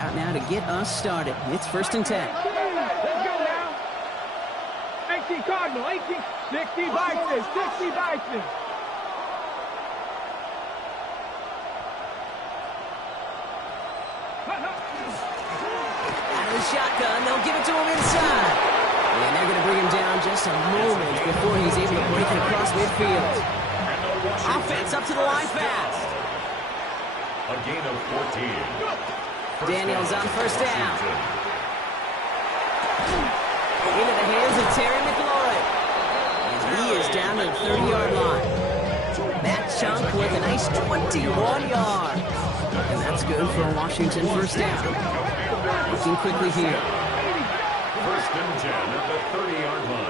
Out now to get us started. It's 1st and 10. Let's go now. 18 Cardinal, 60 Vikings, 60 Vikings. Out of the shotgun, they'll give it to him inside. And they're going to bring him down just a moment before he's able to break it across midfield. Offense up to the line fast. A gain of 14. Daniels on 1st down. Into the hands of Terry McLaurin. And he is down to the 30-yard line. That chunk with a nice 21 yards. And that's good for a Washington 1st down. Looking quickly here. 1st and 10 at the 30-yard line.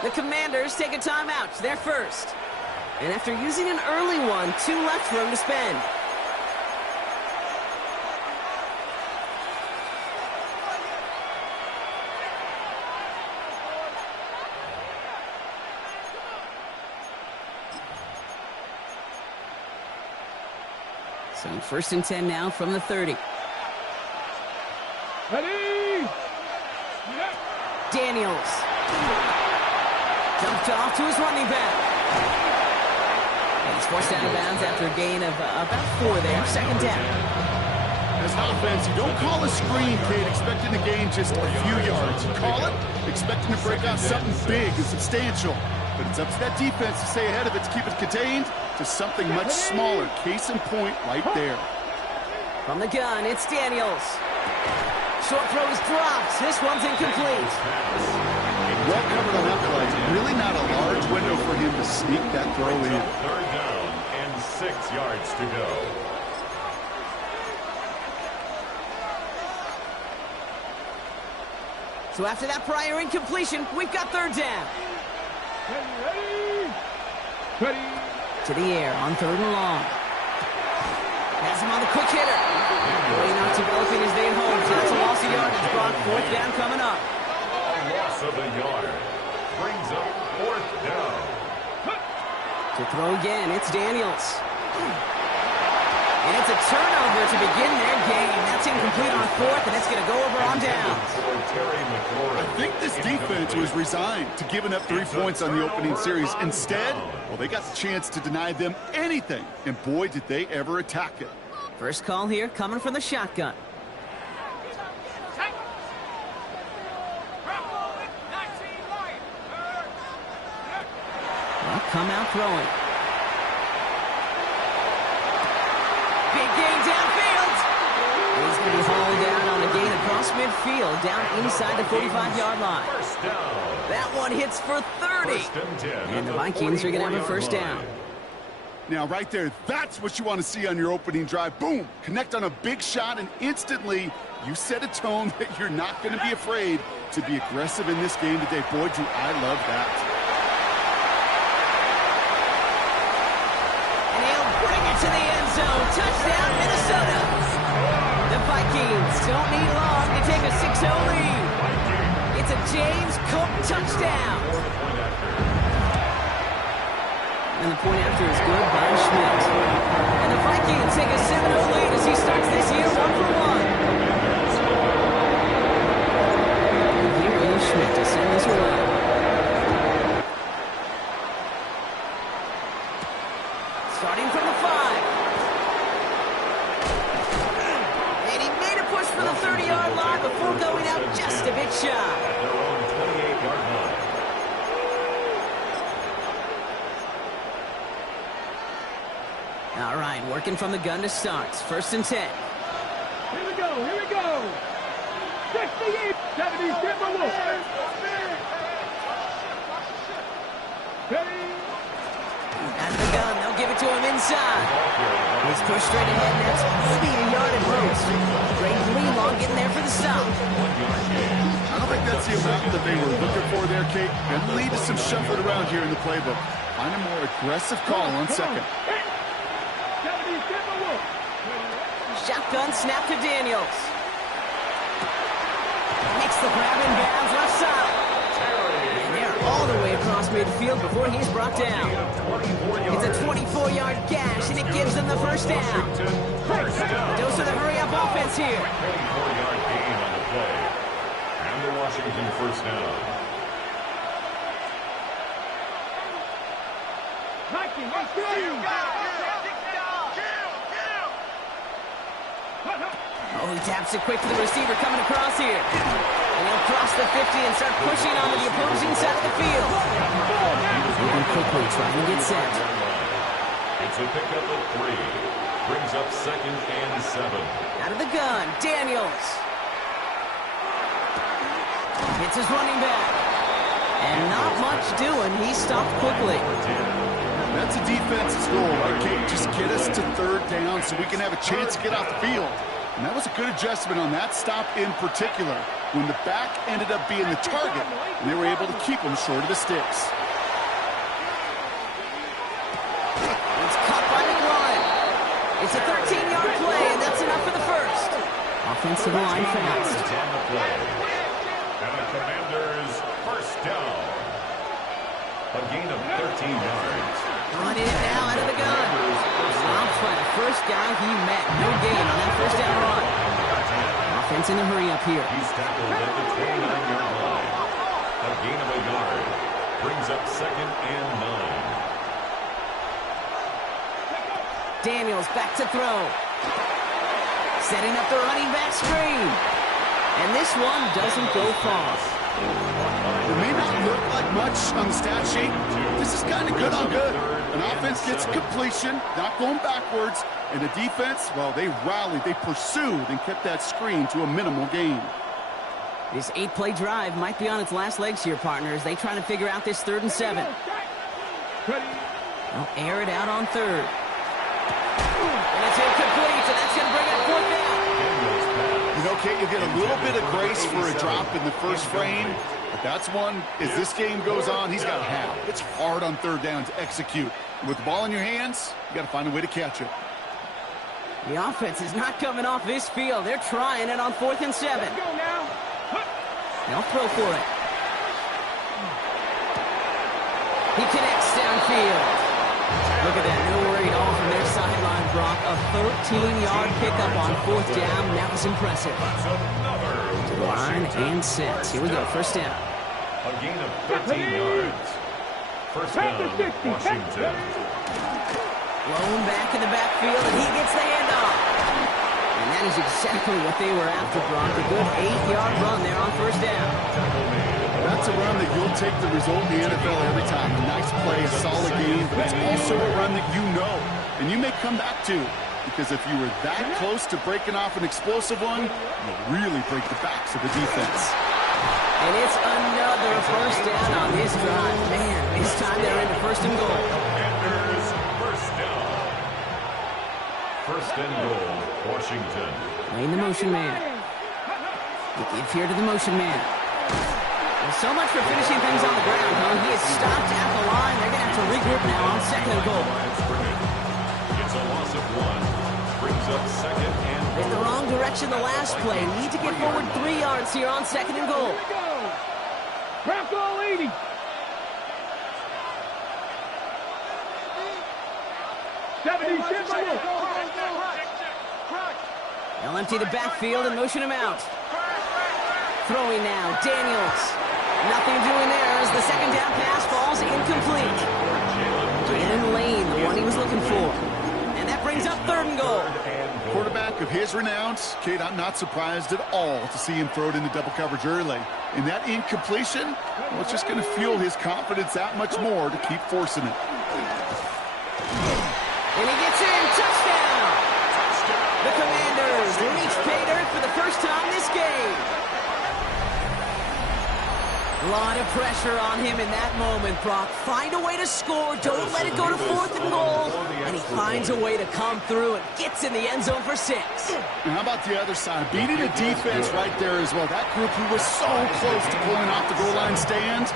The Commanders take a timeout. They're first. And after using an early one, 2 left for him to spend. So 1st and 10 now from the 30. Ready? Daniels. Jumped off to his running back. And he's forced out of bounds after a gain of about 4 there. 2nd down. As an offense, you don't call a screen, Kate, expecting to gain just a few yards. You call it expecting to break out something big and substantial. But it's up to that defense to stay ahead of it, to keep it contained to something much smaller. Case in point right there. From the gun, it's Daniels. Short throw is dropped. This one's incomplete. Well covered on that play. Really not a large window for him to sneak that throw in. 3rd down and 6 yards to go. So after that prior incompletion, we've got 3rd down. Ready? To the air on 3rd and long. Has him on the quick hitter. Really not developing as they home, so that's a loss of yardage. Brock, 4th down coming up. A loss of a yard. Brings up 4th down. To throw again, it's Daniels. And it's a turnover to begin their game. That's incomplete on 4th, and it's going to go over on downs. I think this defense was resigned to giving up 3 points on the opening series. Instead, well, they got the chance to deny them anything, and boy, did they ever attack it. First call here coming from the shotgun. They'll come out throwing. Big gain downfield. He's going to be hauled down on a gain across midfield, down inside the 45-yard line. That one hits for 30. And the Vikings are going to have a 1st down. Now, right there, that's what you want to see on your opening drive. Boom! Connect on a big shot, and instantly you set a tone that you're not going to be afraid to be aggressive in this game today. Boy, do I love that. And he'll bring it to the end zone. Touchdown, Minnesota. The Vikings don't need long to take a 6-0 lead. It's a James Cook touchdown. And the point after is good by Schmidt. And the Vikings take a 7-0 lead as he starts this year 1 for 1. And here is Schmidt to send this away. Starting from the 5. And he made a push for the 30-yard line before going out just a bit shy. At their own 28-yard line. All right, working from the gun to start. 1st and 10. Here we go. 68, 70, Timberwolves. Ready? Out of the gun, they'll give it to him inside. He's pushed straight ahead, and that's maybe a yard at most. Great Greenlaw getting there for the stop. I don't think that's the amount that they were looking for there, Kate. And lead to some shuffling around here in the playbook. Find a more aggressive call on 2nd. Shotgun snap to Daniels. Makes the grab in bounds left side. And they're all the way across across midfield before he's brought down. It's a 24-yard gash, and it gives them the first down. Dose of the hurry-up offense here. 24-yard gain on the play. And the Washington first down. Vikings, let's go! Oh, he taps it quick to the receiver coming across here. And he'll cross the 50 and start pushing onto the opposing side of the field. Moving quickly, trying to get set. It's a pickup of 3. Brings up 2nd and 7. Out of the gun, Daniels. Hits his running back. And not much doing. He stopped quickly. That's a defense's goal, right, Kate? Just get us to 3rd down so we can have a chance to get off the field. And that was a good adjustment on that stop in particular, when the back ended up being the target, and they were able to keep him short of the sticks. It's caught by McLaurin. It's a 13-yard play, and that's enough for the first. Offensive line fast. On the play. And the Commanders first down. A gain of 13 yards. Running it now out of the gun. Stopped by the first guy he met. No gain on that first down run. Offense in a hurry up here. He's tackled at the 29-yard line. A gain of a yard. Brings up 2nd and 9. Daniels back to throw. Setting up the running back screen. And this one doesn't go far. It may not look like much on the stat sheet. This is kind of good on good. An offense gets completion, not going backwards, and the defense, well, they rallied, they pursued, and kept that screen to a minimal gain. This 8-play drive might be on its last legs here, partners. They trying to figure out this 3rd and 7. They'll air it out on 3rd. And it's incomplete, so that's going to bring up 4th down. You know, Kate, you'll get a little bit of grace for a drop in the first frame, but that's one, as this game goes on, he's got to have. It's hard on 3rd down to execute. With the ball in your hands, you got to find a way to catch it. The offense is not coming off this field. They're trying it on 4th and 7. They'll throw for it. He connects downfield. Look at that, no worry at all from their sideline, Brock. A 13-yard pickup on 4th down. That was impressive. To the line and set. Here we go, first down. A gain of 13 yards. First down, Washington. Blown back in the backfield, and he gets the handoff. And that is exactly what they were after, Brock. A good 8-yard run there on first down. That's a run that you'll take the result in the NFL every time. A nice play, a solid game, but it's also a run that you know, and you may come back to, because if you were that close to breaking off an explosive one, you really break the backs of the defense. And it's another first down on this drive. Man, this time they're into 1st and goal. Commanders first down. 1st and goal, Washington. Playing the motion man. We give here to the motion man. Well, so much for finishing things on the ground, huh? He is stopped at the line. They're going to have to regroup now on 2nd and goal. It's a loss of 1. Brings up 2nd and goal. In the wrong direction the last play. Need to get forward 3 yards here on 2nd and goal. Crack all 80. They'll empty the backfield and motion him out. Throwing now, Daniels. Nothing doing there as the 2nd down pass falls incomplete. Jalen Lane, the one he was looking for. And that brings up 3rd and goal. Quarterback of his renowns, Kate, I'm not surprised at all to see him throw it into double coverage early. And that incompletion, well, it's just going to fuel his confidence that much more to keep forcing it. And he gets in, touchdown! The Commanders reach pay dirt for the first time this game. A lot of pressure on him in that moment, Brock. Find a way to score. Don't let it go to 4th and goal. And he finds a way to come through and gets in the end zone for 6. And how about the other side? Beating the defense right there as well. That group who was so close to pulling off the goal line stand,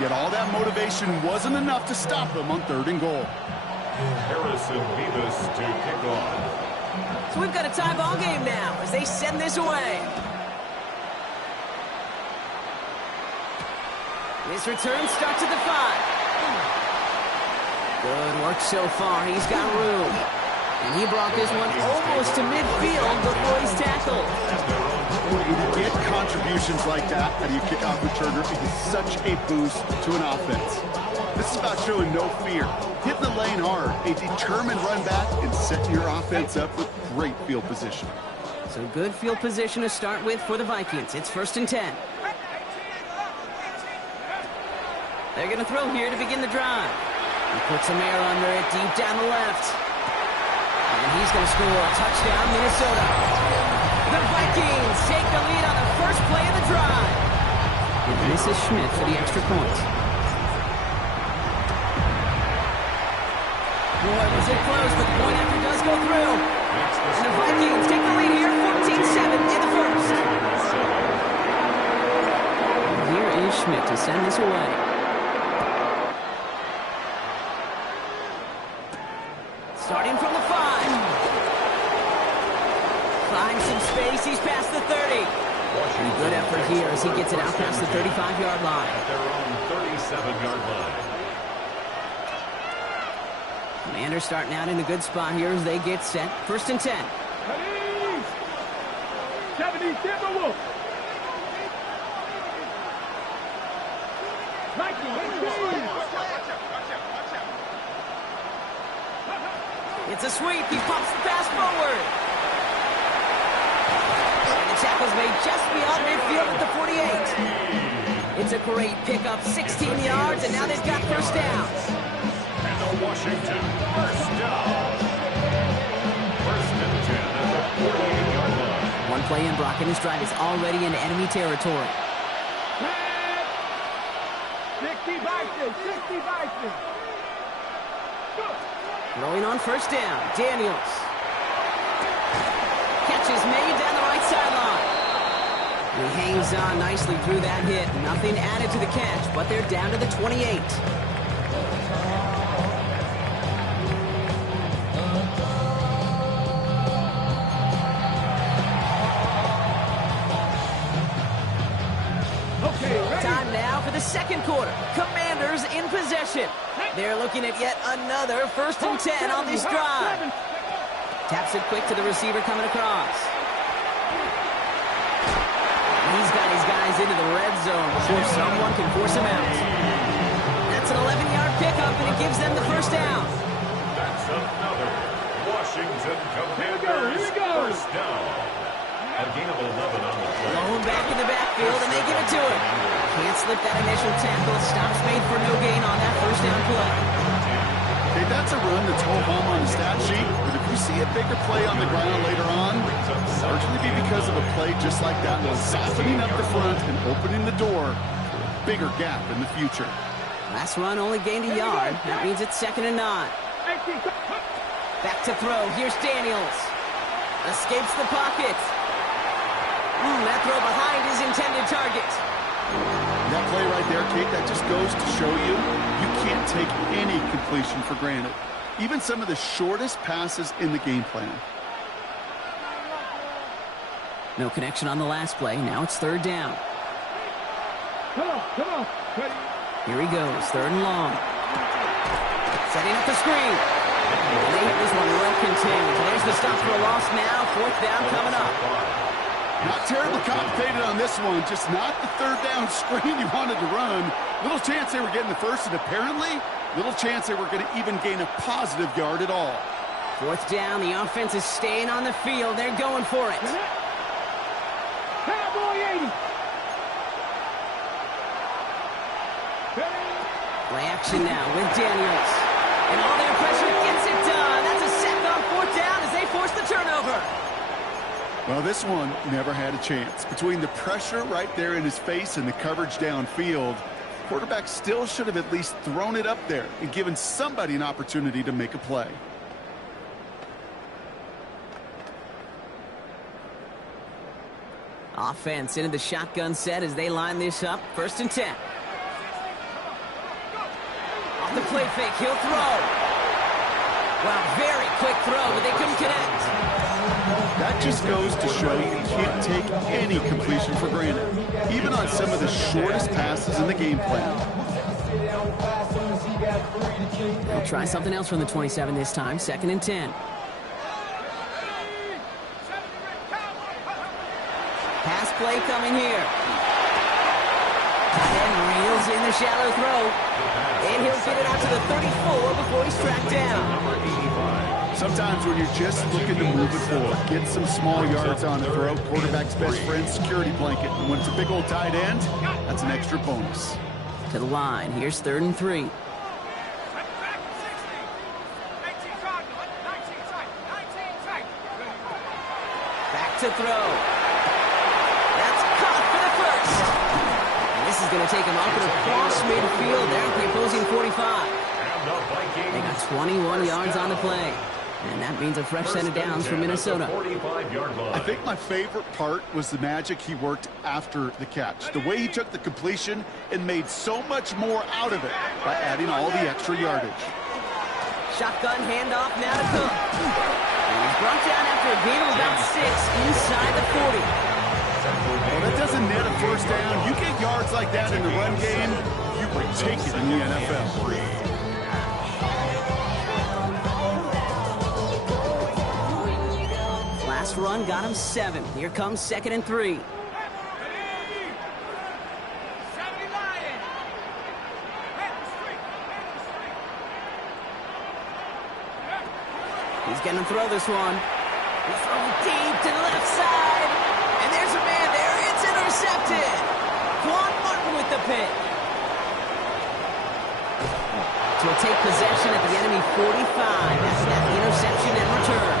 yet all that motivation wasn't enough to stop them on 3rd and goal. Harrison Beavis to kick off. So we've got a tie ball game now as they send this away. This return starts at the 5. Good work so far. He's got room. And he brought this one almost to midfield before he's tackled. When you get contributions like that out of your kickoff returner, it is such a boost to an offense. This is about showing no fear, hitting the lane hard, a determined run back, and setting your offense up with great field position. So good field position to start with for the Vikings. It's 1st and 10. They're going to throw here to begin the drive. He puts some air under it deep down the left. And he's going to score. Touchdown, Minnesota. The Vikings take the lead on the first play of the drive. And this is Schmidt for the extra point. Boy, was it close, but the point after does go through. And the Vikings take the lead here, 14-7 in the first. And here is Schmidt to send this away. Starting from the 5. Finds some space. He's past the 30. Pretty good effort here as he gets it out past the 35-yard line. At their own 37-yard line. Commanders starting out in a good spot here as they get set. 1st and 10. 70 Timberwolves. It's a sweep. He pumps the pass forward. And the tackle's made just beyond midfield at the 48. It's a great pickup, 16 yards, and now they've got first down. And the Washington first down. 1st and 10 at the 48-yard line. One play in, Brock, and his drive is already into enemy territory. 60 Vikings. Throwing on first down, Daniels. Catch is made down the right sideline. He hangs on nicely through that hit. Nothing added to the catch, but they're down to the 28. Time now for the second quarter. Commanders in possession. They're looking at yet another 1st and 10 on this drive. Taps it quick to the receiver coming across. He's got his guys into the red zone before someone can force him out. That's an 11-yard pickup, and it gives them the first down. That's another Washington Commanders first down. A gain of 11 on the play. Blown back in the backfield, and they give it to him. Can't slip that initial tackle. Stops made for no gain on that first down play. Okay, that's a run that's ho-hum on the stat sheet, but if you see a bigger play on the ground later on, largely be because of a play just like that one, softening up the front and opening the door for a bigger gap in the future. Last run only gained a yard. That means it's 2nd and 9. Back to throw. Here's Daniels. Escapes the pocket. That throw behind his intended target. That play right there, Kate, that just goes to show you can't take any completion for granted. Even some of the shortest passes in the game plan. No connection on the last play. Now it's 3rd down. Come on. Ready. Here he goes, 3rd and long. Setting up the screen. And they hit this one well contained. There's the stop for a loss now. 4th down coming up. Not terribly complicated on this one, just not the 3rd down screen you wanted to run. Little chance they were getting the first, and apparently, little chance they were going to even gain a positive yard at all. 4th down, the offense is staying on the field. They're going for it. Cowboy 80. Play action now with Daniels. And all their pressure gets it done. That's a sack on 4th down as they force the turnover. Well, this one never had a chance. Between the pressure right there in his face and the coverage downfield, quarterback still should have at least thrown it up there and given somebody an opportunity to make a play. Offense into the shotgun set as they line this up. 1st and 10. Off the play fake, he'll throw. Wow, very quick throw, but they couldn't connect. That just goes to show you can't take any completion for granted, even on some of the shortest passes in the game plan. They'll try something else from the 27 this time. 2nd and 10. Pass play coming here. Tight end reels in the shallow throw. And he'll get it out to the 34 before he's tracked down. Sometimes when you're just looking to move it forward, get some small yards on the throw, quarterback's best friend, security blanket. And when it's a big old tight end, that's an extra bonus. To the line. Here's 3rd and 3. Back to throw. That's caught for the first. And this is going to take him up and across midfield there at the opposing 45. They got 21 yards on the play. And that means a fresh set of downs for Minnesota. I think my favorite part was the magic he worked after the catch. The way he took the completion and made so much more out of it by adding all the extra yardage. Shotgun handoff now to Cook. And he's brought down after a gain of about 6 inside the 40. Well, that doesn't net a first down. You get yards like that in the run game, you would take it in the NFL. Last run got him 7. Here comes 2nd and 3. He's going to throw this one. He's throwing deep to the left side. And there's a man there. It's intercepted. Quan Martin with the pick. So he'll take possession at the enemy 45. That's that interception and return.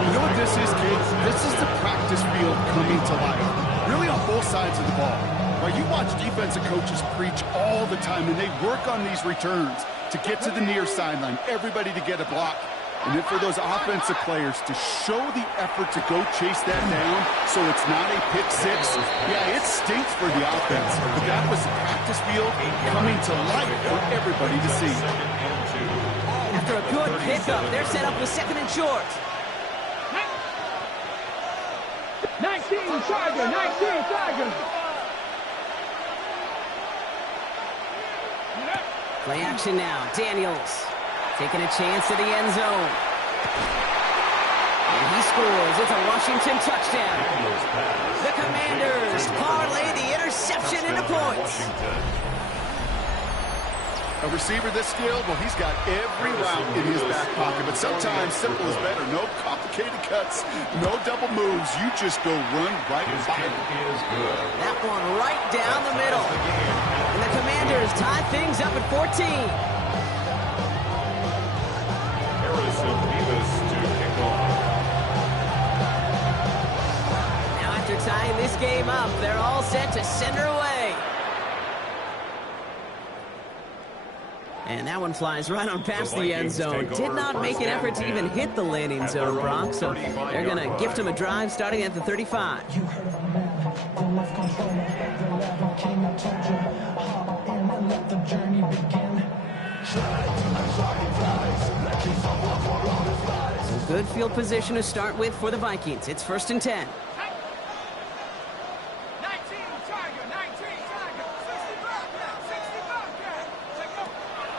You know what this is, kids? This is the practice field coming to life. Really on both sides of the ball. Right? You watch defensive coaches preach all the time, and they work on these returns to get to the near sideline, everybody to get a block. And then for those offensive players to show the effort to go chase that down so it's not a pick six, yeah, it stinks for the offense. But that was the practice field coming to life for everybody to see. After a good pickup, they're set up with 2nd and short. 19 Tiger, 19 Tiger. Play action now. Daniels taking a chance to the end zone. And he scores. It's a Washington touchdown. The Commanders parlay the interception into points. A receiver this skilled, well, he's got every route in his back pocket, but sometimes simple is better. No complicated cuts, no double moves. You just go run right by him. That one right down the middle. And the Commanders tie things up at 14. Now after tying this game up, they're all set to send her away. And that one flies right on past the end zone. Did not make an effort to even hit the landing zone, Brock. So they're going to gift him a drive starting at the 35. So good field position to start with for the Vikings. It's 1st and 10.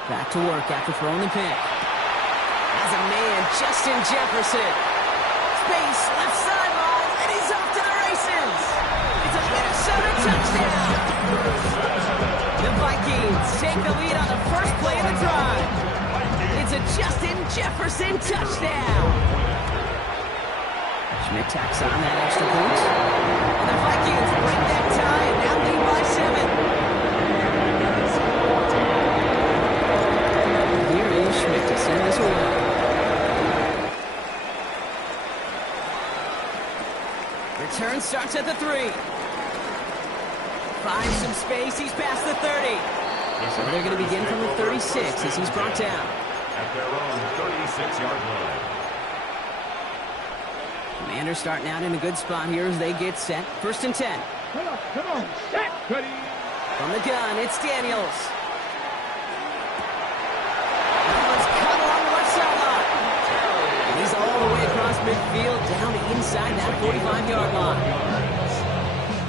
Back to work after throwing the pick. As a man, Justin Jefferson. Space, left sideline, and he's off to the races. It's a Minnesota touchdown. The Vikings take the lead on the first play of the drive. It's a Justin Jefferson touchdown. Schmidt tacks on that extra point. And the Vikings break that tie and now lead by 7. Schmidt to send this away. Return starts at the 3. Finds some space. He's past the 30. So they're going to begin from the 36 as he's brought down. At their own 36-yard line. Commanders starting out in a good spot here as they get set. 1st and 10. Come on, set, ready. From the gun, it's Daniels. He's all the way across midfield, down to inside that 45-yard line.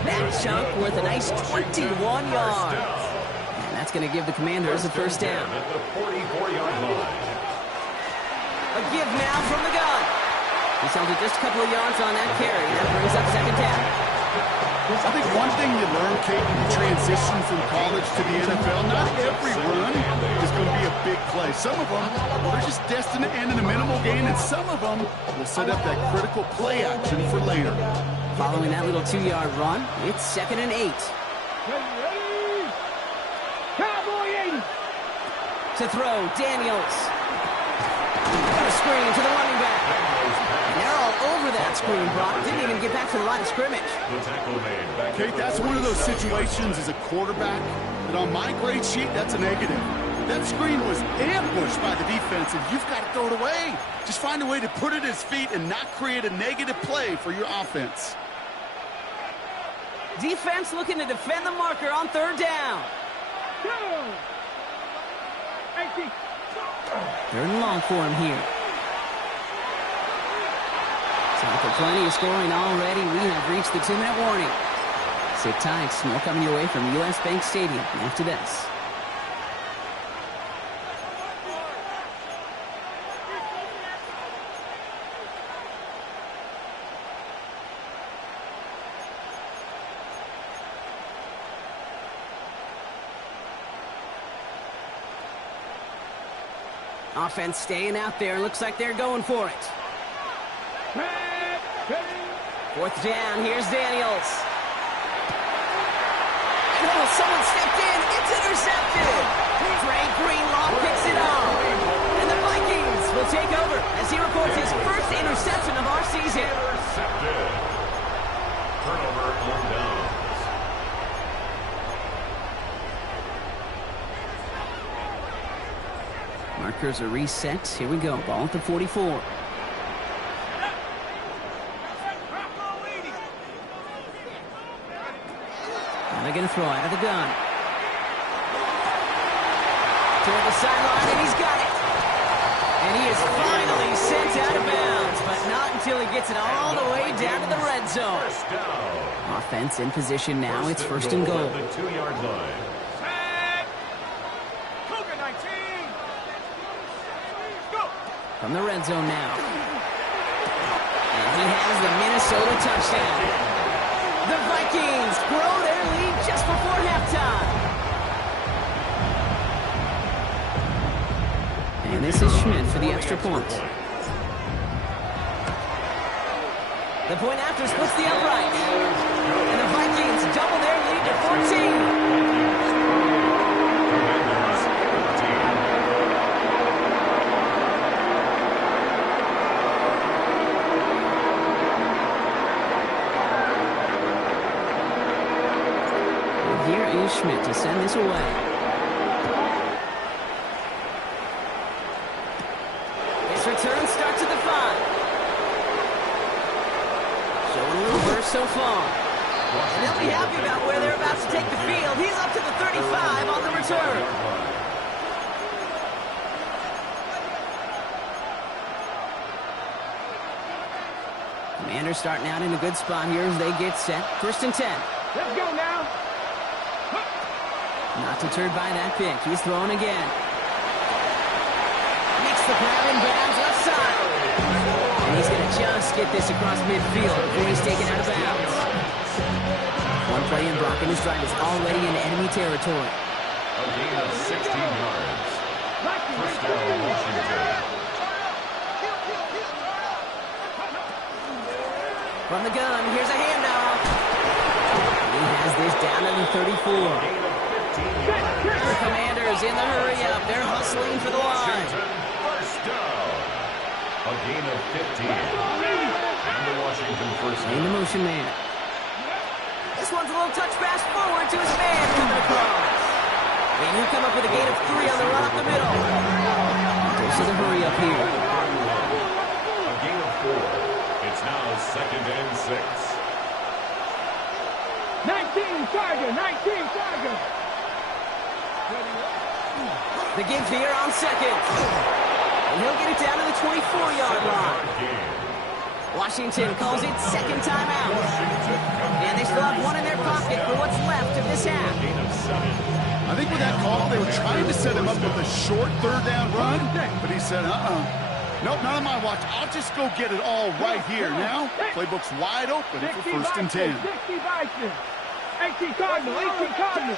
That chunk worth a nice 21 yards. And That's going to give the Commanders a first down. At the 44-yard line. A give now from the gun. He's held it just a couple of yards on that carry. That brings up second down. I think one thing you learn, Kate, when you transition from college to the NFL, not every run is going to be a big play. Some of them, they're just destined to end in a minimal gain, and some of them will set up that critical play action for later. Following that little 2-yard run, it's 2nd and 8. Cowboy 80. To throw, Daniels. Got a screen to the running back. And they're all over that screen, Brock. Didn't even get back to the line of scrimmage. Kate, that's one of those situations as a quarterback that on my grade sheet, that's a negative. That screen was ambushed by the defense, and you've got to throw it away. Just find a way to put it at his feet and not create a negative play for your offense. Defense looking to defend the marker on 3rd down. 18. 3rd and long for him here. Time for plenty of scoring already. We have reached the 2-minute warning. Sit tight. More coming your way from U.S. Bank Stadium after this. Offense staying out there. Looks like they're going for it. 4th down. Here's Daniels. Oh, someone stepped in. It's intercepted. Trey Greenlaw picks it up. And the Vikings will take over as he records his first interception of our season. Intercepted. Turnover on downs. Markers are reset. Here we go. Ball at the 44. Now they're going to throw out of the gun. Toward the sideline, and he's got it. And he is finally sent out of bounds, but not until he gets it all the way down to the red zone. Offense in position now. It's 1st and goal. The 2-yard line. From the red zone now. And he has the Minnesota touchdown. The Vikings grow their lead just before halftime. And this is Schmidt for the extra point. The point after splits the upright. And the Vikings double their lead to 14. Schmidt to send this away. This return starts at the 5. Showing a little burst so far. And they'll be happy about where they're about to take the field. He's up to the 35 on the return. Commanders starting out in a good spot here as they get set. 1st and 10. Let's go now. Not deterred by that pick. He's throwing again. Makes the grab in bounds left side. And he's going to just get this across midfield before he's taken out of bounds. One play in Brock, and his drive is already in enemy territory. A gain of 16 yards. First down, Washington. From the gun, here's a handoff. He has this down to the 34. The Commanders in the hurry-up. They're hustling for the line. First down. A gain of 15. And the Washington first down. In the motion man. This one's a little touch pass forward to his man coming across. And he'll come up with a gain of 3 on the run up the middle. Goes to the hurry-up here. A gain of 4. It's now 2nd and 6. 19 Tiger, 19 Tiger. The give here on 2nd. And he'll get it down to the 24-yard line. Washington calls it second timeout. And they still have one in their pocket for what's left of this half. I think with that call, they were trying to set him up with a short third down run, but he said, nope, not on my watch. I'll just go get it all right here. Now, playbook's wide open for first and 10. 60 Vikings. 18 Cardinal, 18 Cardinal.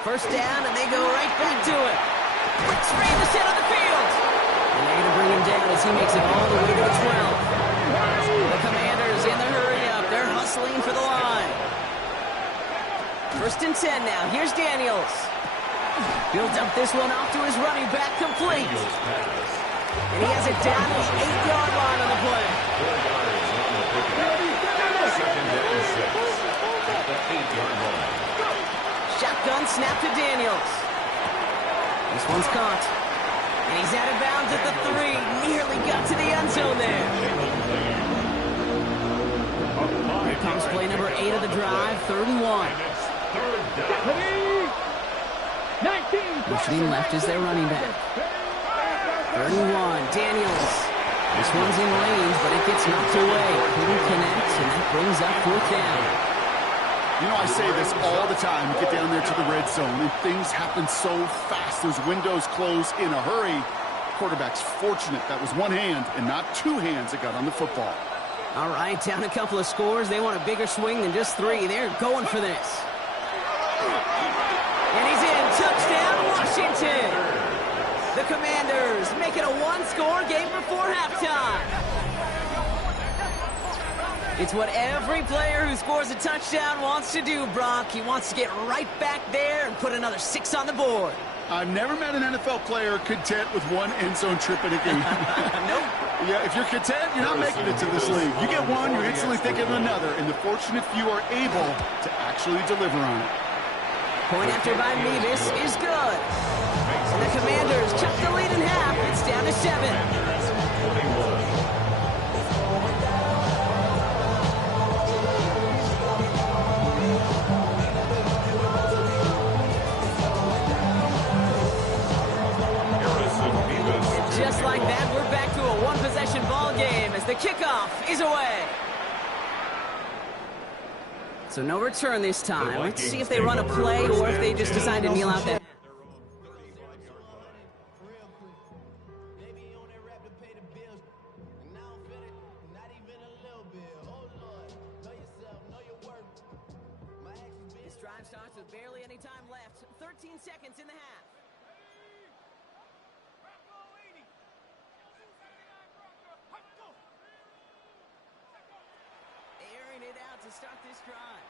First down, and they go right back to it. Quick screen to center the field. And they're going to bring him down as he makes it all the way to the 12. The Commanders in the hurry-up. They're hustling for the line. First and 10 now. Here's Daniels. Builds up this one off to his running back, complete. And he has it down to the 8-yard line on the play. 2nd and 6 at the 8-yard line. Shotgun snap to Daniels. This one's caught. And he's out of bounds at the 3. Nearly got to the end zone there. Here comes play number 8 of the drive, 3rd and 1. Pushing left is their running back. 3rd and 1, Daniels. This one's in range, but it gets knocked away. Couldn't connect, and that brings up 4th down. You know, I say this all the time. You get down there to the red zone, and things happen so fast. Those windows close in a hurry. Quarterback's fortunate that was one hand and not two hands that got on the football. All right, down a couple of scores. They want a bigger swing than just 3. They're going for this. And he's in. Touchdown, Washington. The Commanders make it a one-score game before halftime. It's what every player who scores a touchdown wants to do, Brock. He wants to get right back there and put another 6 on the board. I've never met an NFL player content with one end zone trip in a game. Nope. Yeah, if you're content, you're not making it to this league. You get one, you're instantly thinking of another, and the fortunate few are able to actually deliver on it. Point after by Mevis is good. And the Commanders cut the lead in half. It's down to 7. Just like that, we're back to a one-possession ball game as the kickoff is away. So no return this time. Let's see if they run a play or if they just decide to kneel out there. This drive starts with barely any time left. 13 seconds in the half. Airing it out to start this drive.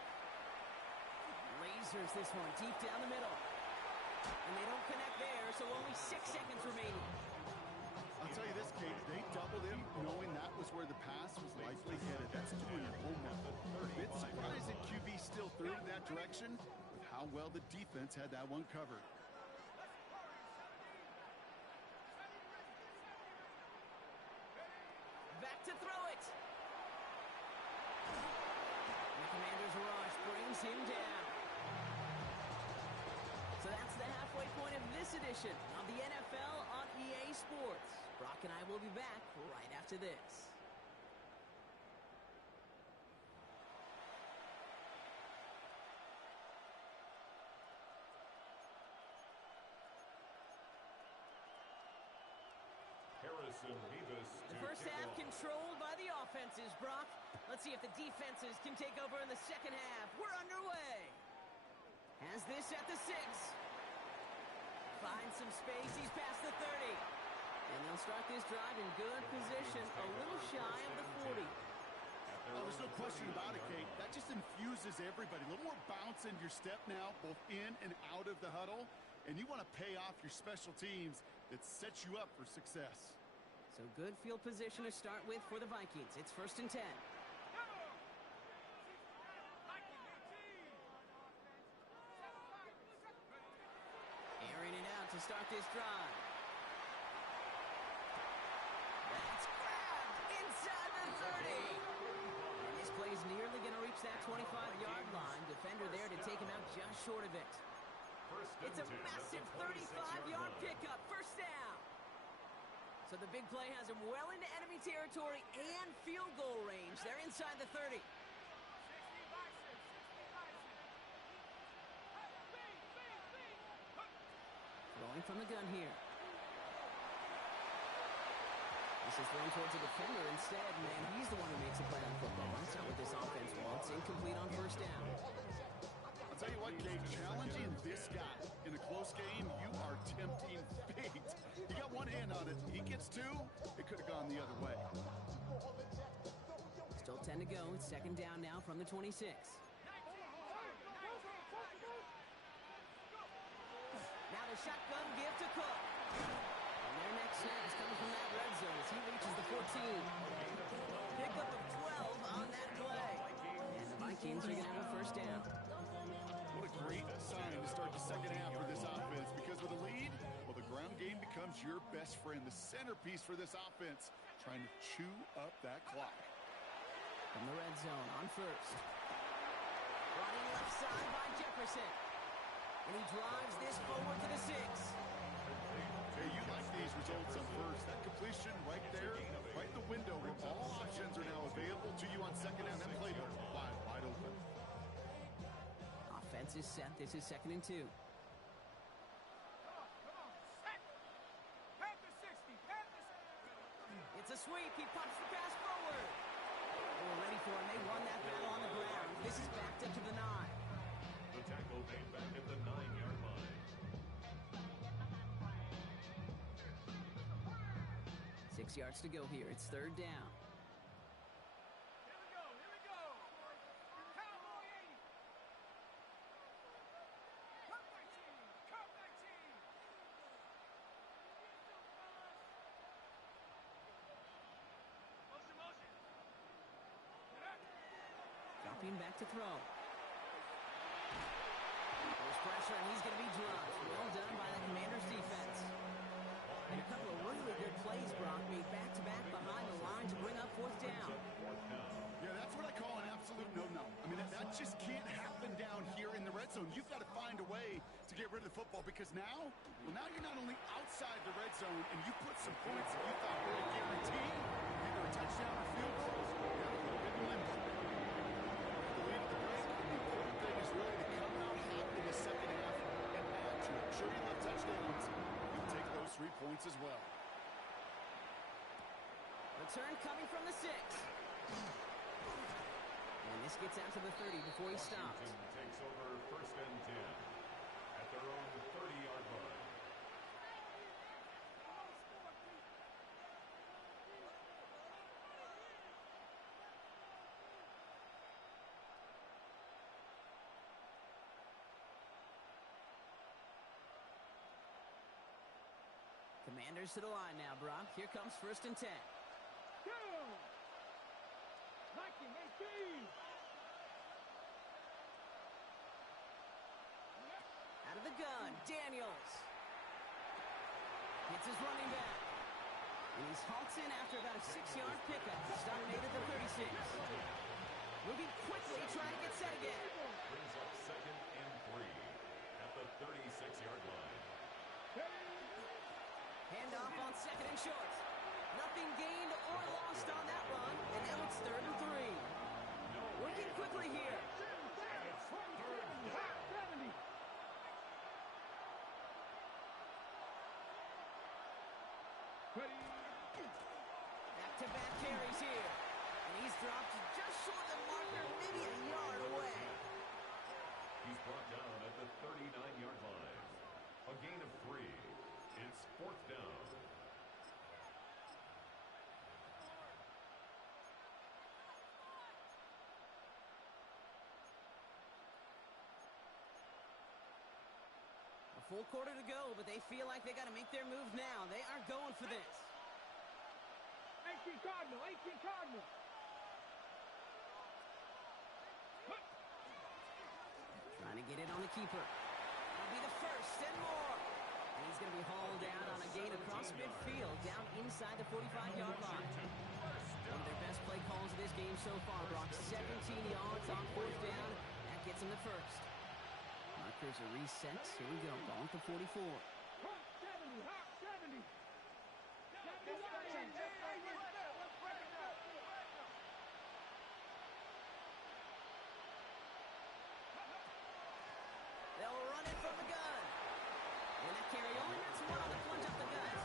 Lasers this one deep down the middle. And they don't connect there, so only 6 seconds remaining. I'll tell you this, Kate, they doubled him knowing that was where the pass was likely headed. That's doing your homework. A bit surprised that QB still threw in that direction with how well the defense had that one covered. Back to throw it. The Commanders' rush brings him down. So that's the halfway point of this edition of the NFL on EA Sports. Brock and I will be back right after this. The first half controlled by the offenses, Brock. Let's see if the defenses can take over in the second half. We're underway. Has this at the 6. Finds some space. He's past the 30. And they'll start this drive in good position, a little shy of the 40. Oh, there's no question about it, Kate. That just infuses everybody. A little more bounce in your step now, both in and out of the huddle. And you want to pay off your special teams that sets you up for success. So good field position to start with for the Vikings. It's 1st and 10. Airing it out to start this drive. That's grabbed inside the 30. And this play's nearly going to reach that 25-yard line. Defender there to take him out just short of it. first and It's a 10 massive at the 35-yard 26-yard line. pickup. First down. So the big play has him well into enemy territory and field goal range. They're inside the 30. Throwing from the gun here. This is thrown towards a defender instead, man. He's the one who makes a play on football. That's not what this offense wants. Incomplete on first down. I'll tell you what, Gabe, challenging this guy in a close game, you are tempting fate. He got one hand on it. He gets two, it could have gone the other way. Still 10 to go. It's second down now from the 26. Now the shotgun give to Cook. And their next snap is coming from that red zone as he reaches the 14. Pickup of 12 on that play. And the Vikings are going to have a first down. What a great sign to start the second half for this offense, because with a lead, well, the ground game becomes your best friend, the centerpiece for this offense, trying to chew up that clock. From the red zone on first. Running left side by Jefferson. And he drives this forward to the 6. Hey, you like these results on first. That completion right there, right in the window where all options are now available to you on second down. That playbook wide open. Offense is set. This is 2nd and 2. Come on, set. Pat the 60, pat the 60. It's a sweep. He pops the pass forward. They were ready for him. They won that battle on the ground. This is backed up to the 9. The tackle made back at the 9-yard line. 6 yards to go here. It's third down. Here we go, Cowboy 80. Come 19. Motion. Dropping back to throw. There's pressure, and he's going to be dropped. Well done by the Commanders' defense. And a couple of really good plays, Brock, made back-to-back behind the line to bring up fourth down. Yeah, that's what I call an absolute no-no. I mean, that just can't happen down here in the red zone. You've got to find a way to get rid of the football, because now you're not only outside the red zone and you put some points that you thought were a guarantee, either a touchdown or field goals, you got a little bit of limbo. The lead of the break, and the important thing is really to come out hot in the second half and add to it. Sure, you love touchdowns. You take those 3 points as well. Return coming from the 6. And this gets out to the 30 before he stops. Washington takes over first and 10 at their own 30-yard line. Commanders to the line now, Brock. Here comes first and 10. Go! 19, 18. Out of the gun, Daniels. Hits his running back. And he's halts in after about a 6-yard pickup. Stop made at the 36. Moving quickly, trying to get set again. Brings up 2nd and 3 at the 36-yard line. Handoff on 2nd and short. Nothing gained or lost on that run. And now it's 3rd and 3. Working quickly here. And it's 3rd down. 70. Back-to-back carries here. And he's dropped just short of the marker, maybe a yard away. He's brought down at the 39-yard line. A gain of 3. It's 4th down. A full quarter to go, but they feel like they got to make their move now. They are going for this. 18 Cardinal. Trying to get it on the keeper. That'll be the first and more. And he's going to be hauled down on a gain across midfield, down inside the 45-yard line. One of their best play calls of this game so far, Brock. 17 yards on 4th down. That gets him the first. markers are reset. Here we go. Ball at the 44. Hawk 70, Hawk 70. They'll run it from the gun. And that carry only gets one on the plunge up the gut.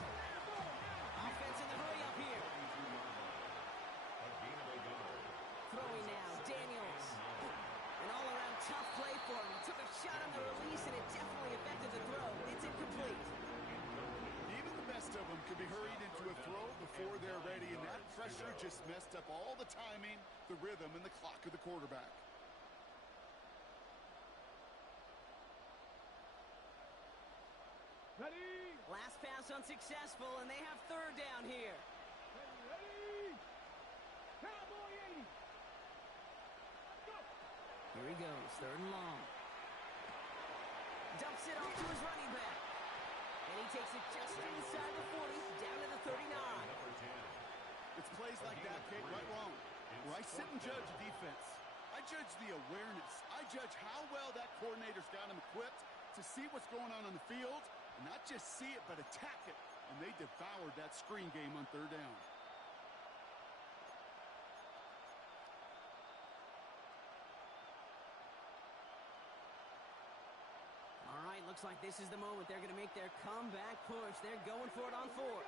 Offense in the hurry up here. Throwing now, Daniels. An all-around tough play for him. He took a shot on the release, and it definitely affected the throw. It's incomplete. Even the best of them could be hurried into a throw before they're ready, and that pressure just messed up all the timing, the rhythm, and the clock of the quarterback. Ready? Last pass unsuccessful, and they have third down here. Ready? Cowboy 80. Go. Here he goes, third and long. Dumps it off to his running back. And he takes it just inside the 40, down to the 39. It's plays like that, Kate, right wrong. Where I sit and judge defense. I judge the awareness. I judge how well that coordinator's got him equipped to see what's going on the field, and not just see it, but attack it. And they devoured that screen game on third down. All right, looks like this is the moment. They're going to make their comeback push. They're going for it on fourth.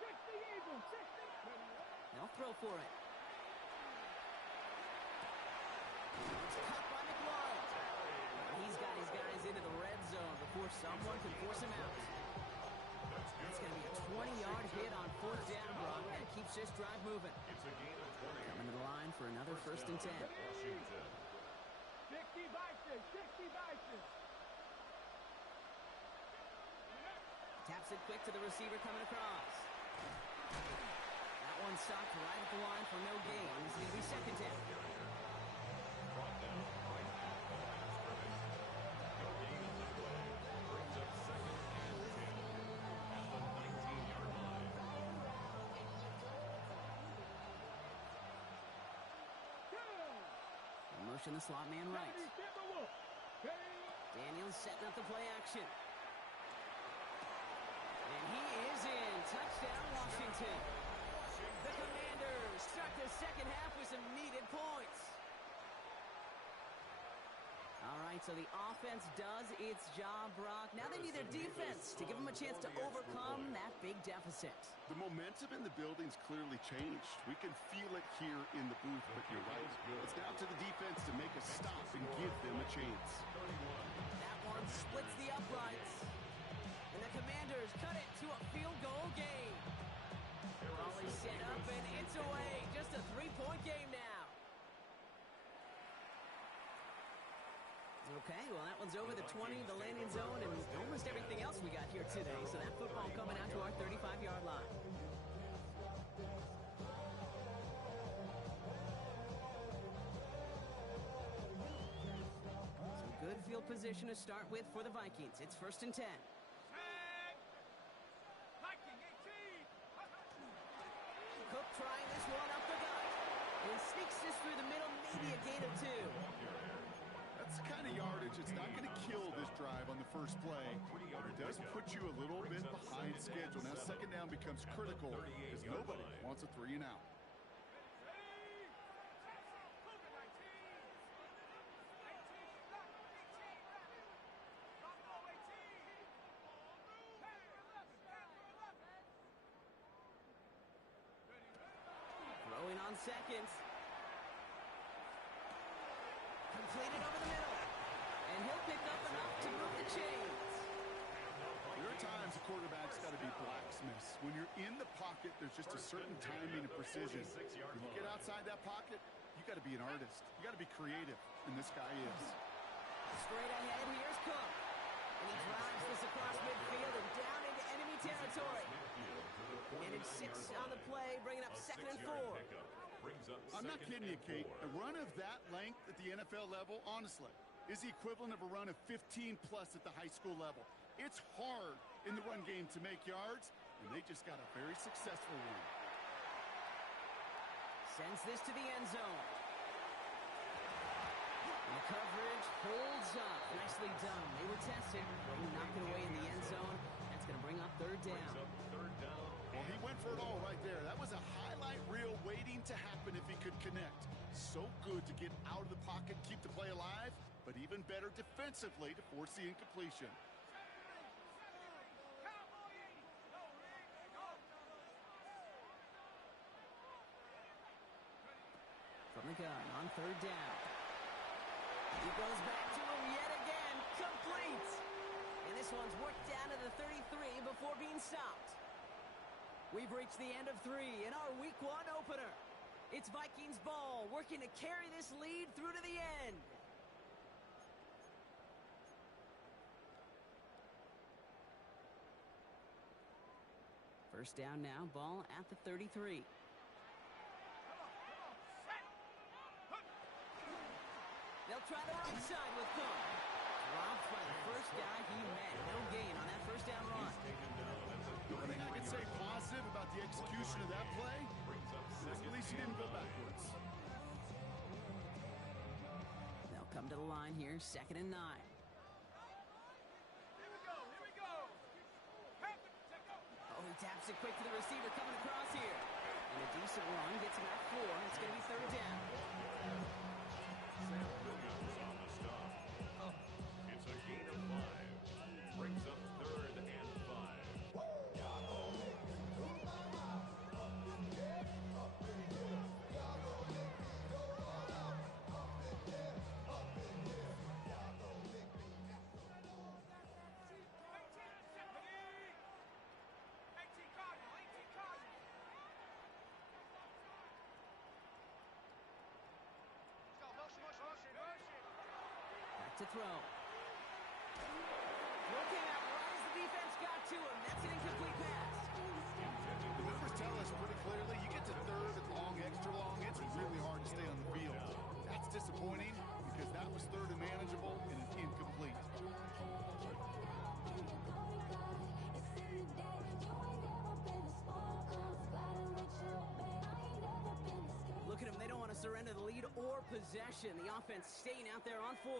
60 Eagles, 60. They'll throw for it. It's cut by McLaurin. He's got his guys into the red zone before someone can force him out. That's going to be a 20-yard hit on fourth down, Brock. That keeps this drive moving. It's a gain of 20. Coming to the line for another first and 10. Washington. 60 Vikings, 60 Vikings. Taps it quick to the receiver coming across. That one stopped right at the line for no gain. This is going to be second down. Brought down right at the line of scrimmage. No gain on the play. Brings up second and 10 at the 19-yard line. Motion the slot man right. Daniels setting up the play action. And he is in. Touchdown, Washington. The Commanders start the second half with some needed points. All right, so the offense does its job, Brock. Now they need their defense to give them a chance to overcome that big deficit. The momentum in the building's clearly changed. We can feel it here in the booth, but you're right. It's down to the defense to make a stop and give them a chance. That one splits the uprights. And the Commanders cut it to a field goal game. Ball is set up, and it's away. Just a three-point game now. Okay, well, that one's over the 20, the landing zone, and almost everything else we got here today. So that football coming out to our 35-yard line. Some good field position to start with for the Vikings. It's first and 10. Viking 18. Cook trying this one up the gut. And sneaks this through the middle, maybe a gain of 2. That's the kind of yardage. It's not going to kill this drive on the first play, but it does put you a little bit behind schedule. Now second down becomes critical because nobody wants a 3-and-out. Throwing on seconds. Completed over the middle. And he'll pick up enough to move the chains. There are times the quarterback's got to be blacksmiths. When you're in the pocket, there's just a certain timing and precision. When you get outside that pocket, you got to be an artist. You got to be creative, and this guy is. Straight ahead, here's Cook. And he drives this across midfield and down into enemy territory. And it's 6 on the play, bringing up second and 4. I'm not kidding you, Kate. A run of that length at the NFL level, honestly, is the equivalent of a run of 15-plus at the high school level. It's hard in the run game to make yards, and they just got a very successful one. Sends this to the end zone. And the coverage holds up. Nice it. He'll knock it away in the end zone. That's going to bring up third down. Well, he went for it all right there. That was a highlight reel waiting to happen if he could connect. So good to get out of the pocket, keep the play alive, but even better defensively to force the incompletion. From the gun on third down. He goes back to him yet again. Complete. And this one's worked down to the 33 before being stopped. We've reached the end of 3 in our Week 1 opener. It's Vikings ball, working to carry this lead through to the end. First down now, ball at the 33. They'll try the right side with Cook. Dropped by the first guy he met. No gain on that first down run. One thing I can say positive about the execution of that play is at least he didn't go backwards. They'll come to the line here, 2nd and 9. Here we go, here we go. Oh, he taps it quick to the receiver coming across here. And a decent run gets him at 4. It's going to be third down. Sam Williams on the stop. It's a gain of 5. Brings up 3rd and 5. Back to throw. Looking out right as the defense got to him. That's an incomplete pass. The numbers tell us pretty clearly, you get to 3rd and long, extra long, it's really hard to stay on the field. That's disappointing because that was 3rd and manageable and it's incomplete. Look at them. They don't want to surrender the lead or possession. The offense staying out there on 4.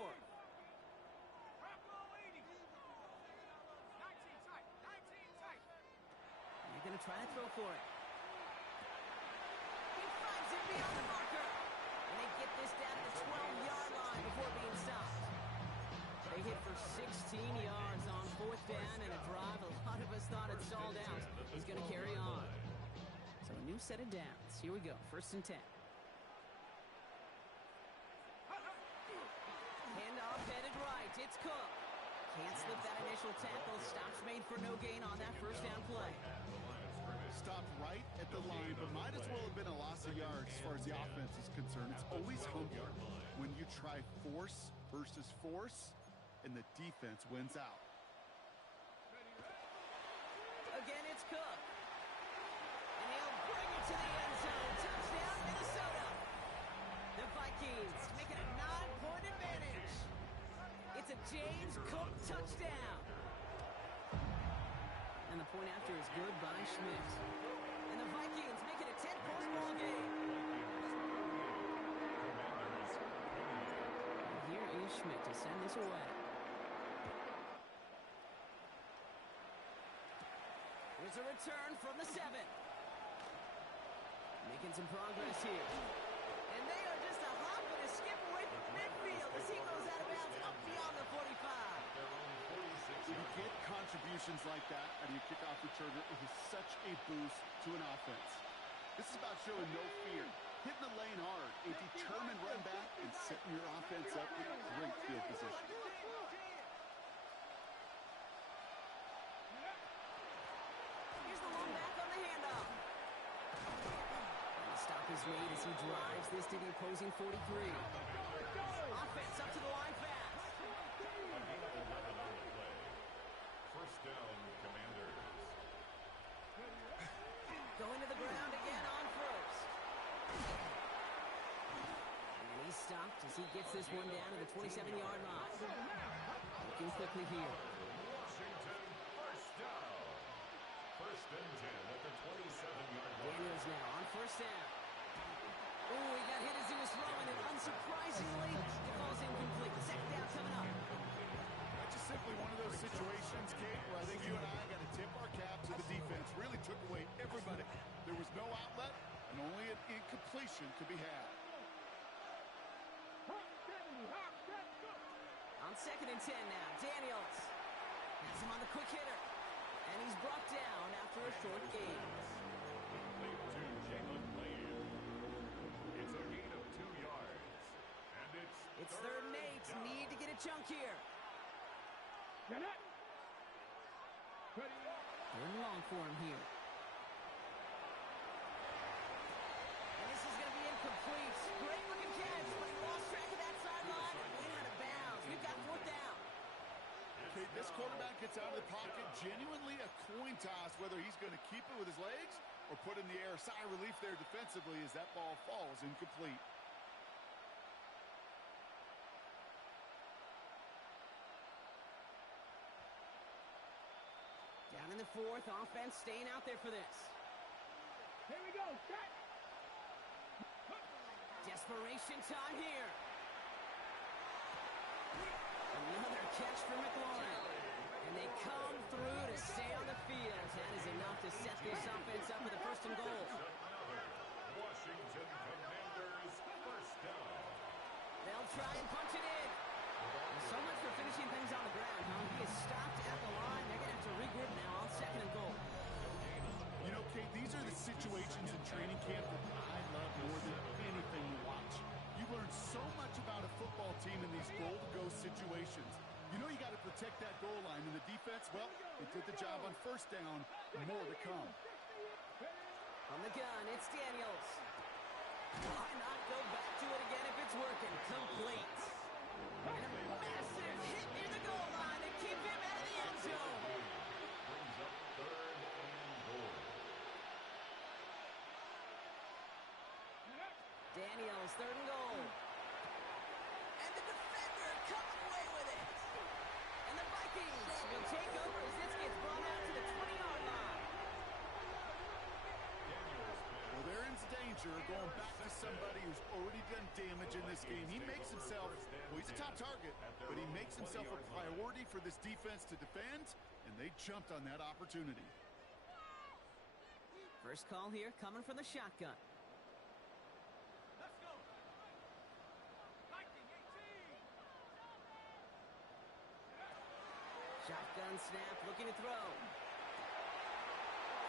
They're going to try to throw for it. He finds it beyond the marker. And they get this down to the 12-yard line before being stopped. They hit for 16 yards on 4th down and a drive a lot of us thought had stalled out. He's going to carry on. So a new set of downs. Here we go. 1st and 10. Handoff headed right. It's Cook. Can't slip that initial tackle. Stops made for no gain on that first down play. Stopped right at the line, but might as well have been a loss of yards as far as the offense is concerned. It's always humbling when you try force versus force, and the defense wins out. Again, it's Cook. And he'll bring it to the end zone. Touchdown, Minnesota. The Vikings making a 9-point advantage. It's a James Cook touchdown. And the point after is good by Schmidt. And the Vikings make it a 10-point ball game. And here is Schmidt to send this away. Here's a return from the 7. Making some progress here. And they are just a hop and a skip away from midfield as he goes out of bounds up beyond the 45. When you get contributions like that out of your kickoff returner, it is such a boost to an offense. This is about showing no fear, hitting the lane hard, a determined run back, and setting your offense up with great field position. Here's the long back on the handoff. And the stop is made as he drives this to the opposing 43. Offense up to the line fast. First down, Commanders. Going to the ground again on first. And he's stopped as he gets this one down to the 27-yard line. Looking quickly here. Washington, first down. 1st and 10 at the 27-yard line. Daniels now on first down. Oh, he got hit as he was throwing, and unsurprisingly, it falls incomplete. 2nd down coming up. That's just simply one of those only an incompletion could be had. On 2nd and 10 now, Daniels has him on the quick hitter. And he's brought down after a short gain. It's a gain of 2 yards. And it's 3rd and 8. Need to get a chunk here. Get it. 3rd and long for him here. And this is going to be incomplete. Great looking catch, but he lost track of that sideline and went out of bounds. We've got 4th down. Okay, this quarterback gets out of the pocket, genuinely a coin toss whether he's going to keep it with his legs or put it in the air. Sigh of relief there defensively as that ball falls incomplete. Down in the 4th, offense staying out there for this. Here we go. Set. Desperation time here. Another catch for McLaurin. And they come through to stay on the field. That is enough to set this offense up with a 1st and goal. Washington Commanders first down. They'll try and punch it in. And so much for finishing things on the ground, huh? He is stopped at the line. They're going to have to regroup now on 2nd and goal. You know, Kate, these are the situations in training camp that I love more than anything to watch. You learn so much about a football team in these goal-to-go situations. You know you got to protect that goal line, and the defense, well, they did the job on 1st down. More to come. On the gun, it's Daniels. Why not go back to it again if it's working? Complete. And a massive hit near the goal line to keep him out of the end zone. Brings up 3rd and goal. Daniels, 3rd and goal. And the defender comes away with it. And the Vikings will take over as this gets brought out to the 20-yard line. Well, they're in danger of going back to somebody who's already done damage in this game. He makes himself, well, he's a top target, but he makes himself a priority for this defense to defend, and they jumped on that opportunity. First call here coming from the shotgun. Let's go. Viking 18. Shotgun snap, looking to throw.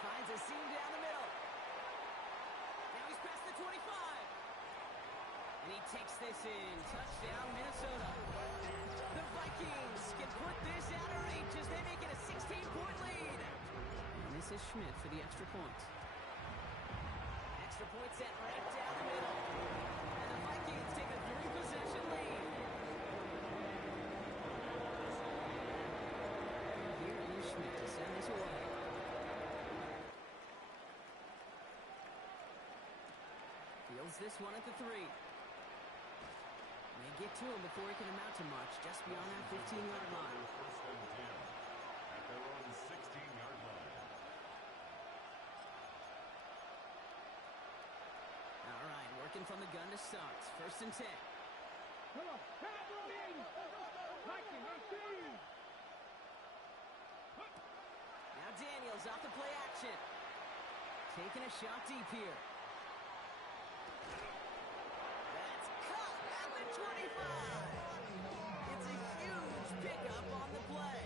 Finds a seam down the middle. Now he's past the 25. And he takes this in. Touchdown, Minnesota. The Vikings can put this out of reach as they make it a 16-point lead. And this is Schmidt for the extra point. Extra point set right down the middle. And the Vikings take a 3-possession lead. Here is Schmidt to send this away. Fields this one at the 3. They get to him before he can amount to much, just beyond that 15-yard line. 1st and 10 at their own 16-yard line. All right, working from the gun to start. 1st and 10. Come on. Viking 18. Now Daniels off the play action. Taking a shot deep here. That's cut at the 25. It's a huge pickup on the play.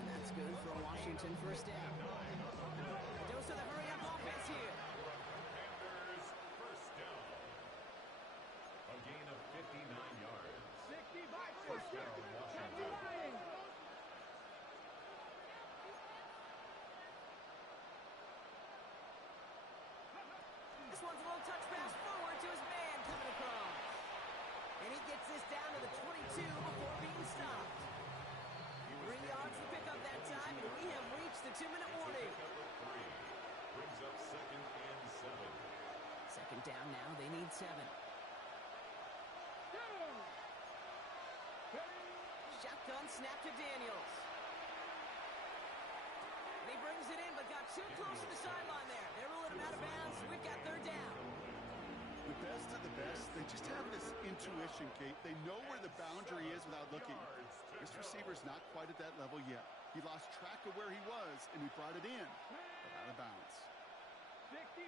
And that's good for a Washington 1st down. Dose of the hurry-up offense here. Commanders first down. A gain of 59 yards. 65. First down, Washington. This one's a little touch pass forward to his man coming across. And he gets this down to the 22 before being stopped. 3 yards to pick up that time, and we have reached the 2-minute warning. Brings up 2nd and 7. 2nd down now, they need 7. Shotgun snap to Daniels. And he brings it in, but got too close to the sideline there. They're ruling him out of bounds. We've got 3rd down. The best of the best, they just have this intuition, Kate. They know where the boundary is without looking. This receiver's not quite at that level yet. He lost track of where he was, and he brought it in, but out of bounds. 65.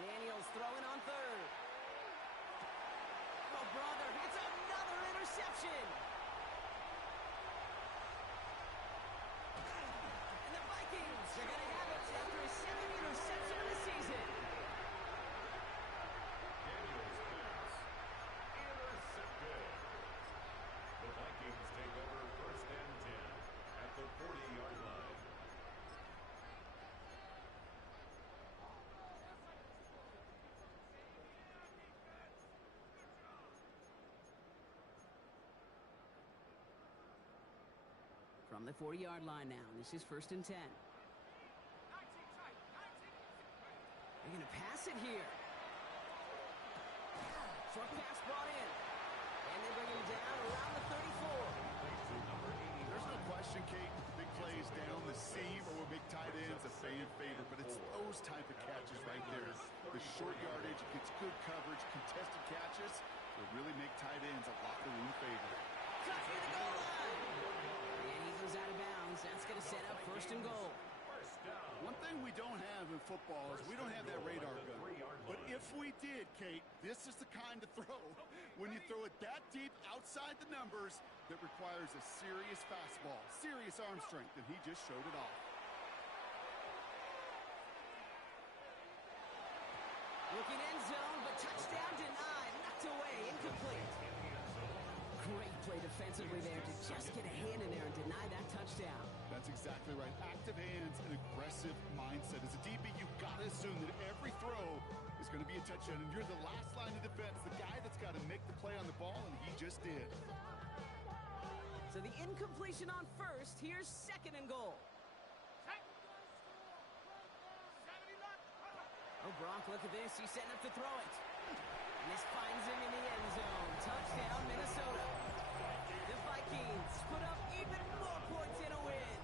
Daniels throwing on third. Oh, brother, it's another interception. And the Vikings are going to have it after his second interception of the season. Daniels pass. Intercepted. The Vikings take over first and 10 at the 40-yard line. From the 40-yard line now, this is first and 10. 19 tight, 19. They're going to pass it here. Short pass brought in. And they bring him down around the 34. There's no question, Kate, big plays down the seam or big tight ends a fan favorite, but it's those type of catches right there. The short yardage gets good coverage, contested catches will really make tight ends a locker room favorite. Cut near the goal line. And he goes out of bounds. That's going to set up first and goal. One thing we don't have in football is we don't have that radar gun. But if we did, Kate, this is the kind of throw. When you throw it that deep outside the numbers, that requires a serious fastball, serious arm strength, and he just showed it off. Looking end zone, but touchdown denied. Knocked away, incomplete. Great play defensively there to just get a hand in there and deny that touchdown. That's exactly right. Active hands and aggressive mindset. As a DB, you've got to assume that every throw is going to be a touchdown, and you're the last line of defense, the guy that's got to make the play on the ball, and he just did. So the incompletion on first. Here's second and goal. Tight. 70 left. Oh, Brock, look at this. He's setting up to throw it. And this finds him in the end zone. Touchdown, Minnesota. The Vikings put up even more points in a win.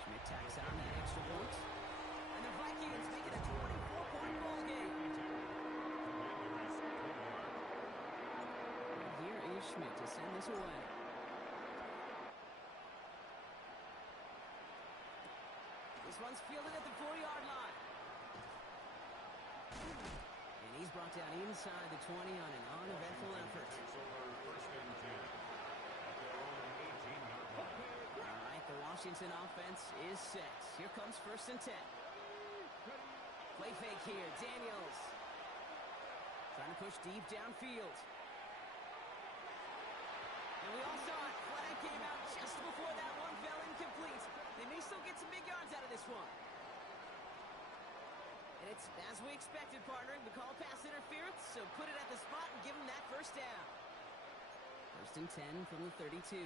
Schmidt tacks on that extra point. And the Vikings make it a 24-point ball game. And here is Schmidt to send this away. This one's fielded at the 40-yard line. And he's brought down inside the 20 on an uneventful effort. All right, the Washington offense is set. Here comes first and 10. Play fake here, Daniels. Trying to push deep downfield. And we all saw it. Flag came out just before that one fell incomplete. They may still get some big yards out of this one. And it's as we expected, partner. We call pass interference, so put it at the spot and give him that first down. First and 10 from the 32.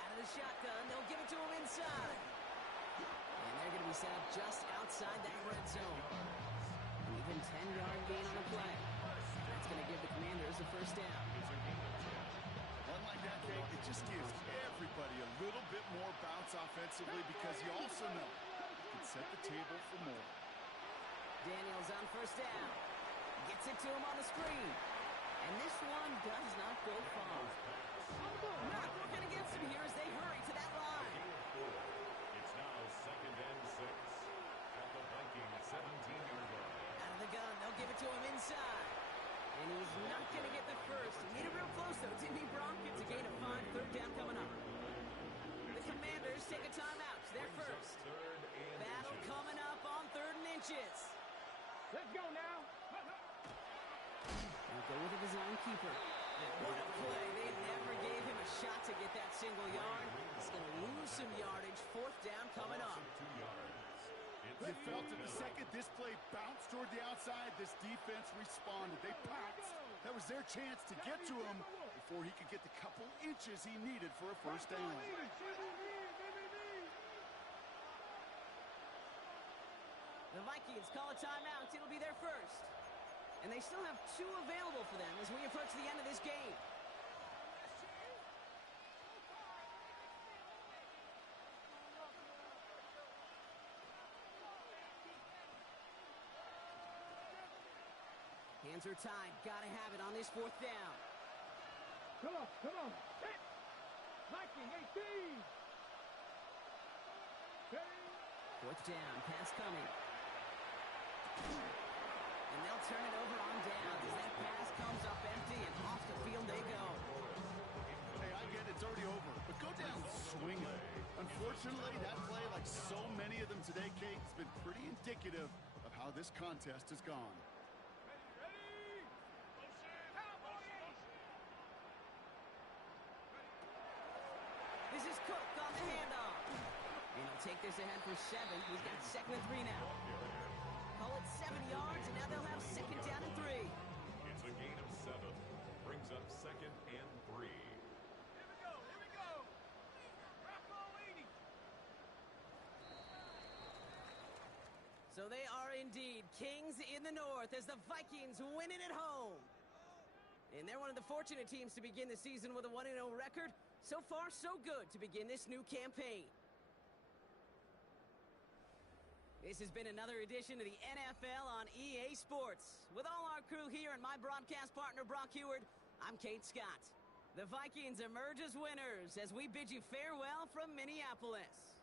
Out of the shotgun, they'll give it to him inside. And they're going to be set up just outside that red zone. An even 10-yard gain on the play. That's going to give the Commanders a first down. One like that, Kate, it just gives everybody a little bit more bounce offensively because you also know you can set the table for more. Daniels on first down. Gets it to him on the screen. And this one does not go far. Not working against him here as they hurry to that line. It's now second and 6 at the Vikings 17-yard line. Out of the gun, they'll give it to him inside. And he's not going to get the first. He made it real close, though, didn't he, Brock? It's a gain of 5, third down coming up. The Commanders take a timeout. They're first. Battle coming up on 3rd and inches. Let's go now. They'll go with a design keeper. And what a play. They never gave him a shot to get that single yard. He's going to lose some yardage. 4th down coming up. 2 yards. You felt it the second this play bounced toward the outside, this defense responded. They pounced. That was their chance to get to him before he could get the couple inches he needed for a first down. The Vikings call a timeout. It'll be their first. And they still have 2 available for them as we approach the end of this game. Hands are tied. Gotta have it on this 4th down. Come on. Hit. Viking 18. Fourth down, pass coming. And they'll turn it over on downs as that pass comes up empty and off the field they go. Hey, I get it's already over, but go down swinging. Unfortunately, that play, like so many of them today, Kate, has been pretty indicative of how this contest has gone. Ready? Cowboy! This is Cook on the handoff. And he'll take this ahead for 7. He's got 2nd and 3 now. Call it 7 yards, and now they'll have 2nd down and 3. It's a gain of 7. Brings up 2nd and 3. Here we go, here we go! Rock on, lady! So they are indeed kings in the north as the Vikings win it at home. And they're one of the fortunate teams to begin the season with a 1-0 record. So far, so good to begin this new campaign. This has been another edition of the NFL on EA Sports. With all our crew here and my broadcast partner, Brock Heward, I'm Kate Scott. The Vikings emerge as winners as we bid you farewell from Minneapolis.